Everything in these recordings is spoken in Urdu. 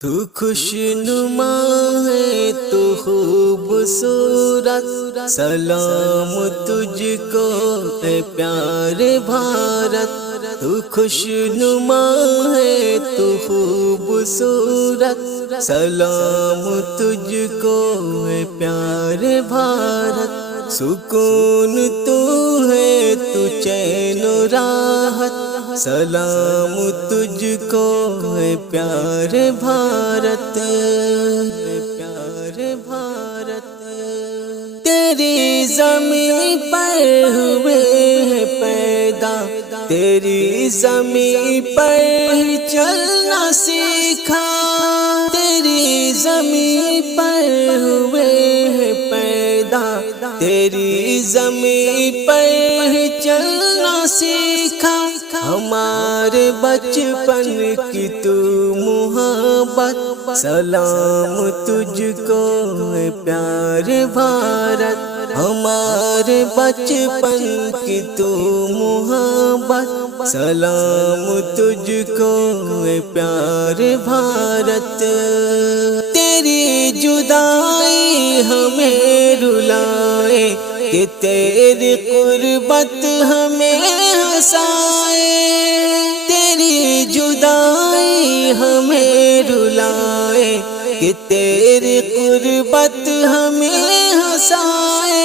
تو خوشنما ہے تو خوبصورت، سلام تجھ کو اے پیارے بھارت۔ تو خوشنما ہے تو خوبصورت، سلام تجھ کو اے پیارے بھارت۔ سکون تو ہے تو چین و راحت، سلام تجھ کو اے پیارے بھارت، پیارے بھارت۔ تیری زمین پر ہوئے ہیں پیدا، تیری زمین پر چلنا سیکھا، تیری زمین پر ہوئے ہیں پیدا، تیری زمین پر چلنا سیکھا۔ ہمارے بچپن کی تو محبت، سلام تجھ کو اے پیارے بھارت۔ ہمارے بچپن کی تو محبت، سلام تجھ کو اے پیارے بھارت۔ تیری جدائی ہمیں رلائے کہ تیری قربت ہمیں ہنسائے، تیری جدائی ہمیں رلائے کہ تیری قربت ہمیں ہنسائے۔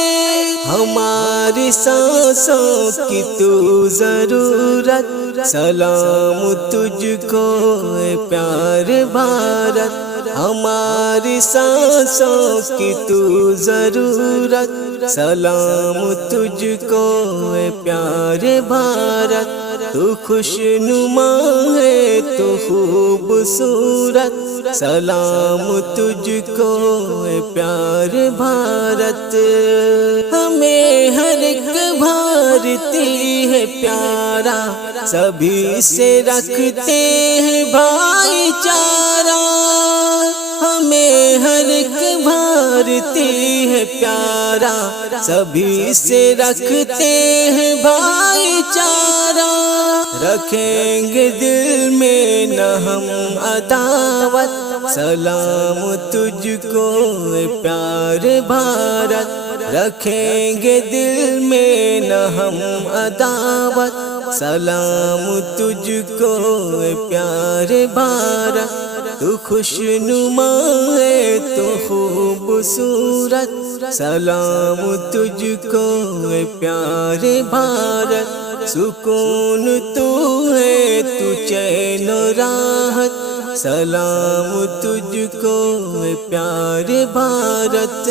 ہماری سانسوں کی تو ضرورت، سلام تجھ کو اے پیارے بھارت۔ ہماری سانسوں کی تو ضرورت، سلام تجھ کو اے پیارے بھارت۔ تو خوشنما ہے تو خوبصورت، سلام تجھ کو اے پیارے بھارت۔ ہمیں ہر ایک بھارتی ہے پیارا، سبھی سے رکھتے ہیں بھائی چارہ۔ ہمیں ہر ایک بھارتی ہے پیارا، سبھی سے رکھتے ہیں بھائی چارہ۔ رکھیں گے دل میں نہ ہم عداوت، سلام تجھ کو اے پیارے بھارت۔ رکھیں گے دل میں نہ ہم عداوت، سلام تجھ کو اے پیارے بھارت۔ تو خوشنما ہے تو خوبصورت، سلام تجھ کو اے پیارے بھارت۔ سکون تو ہے تو چین و راحت، سلام تجھ کو اے پیارے بھارت۔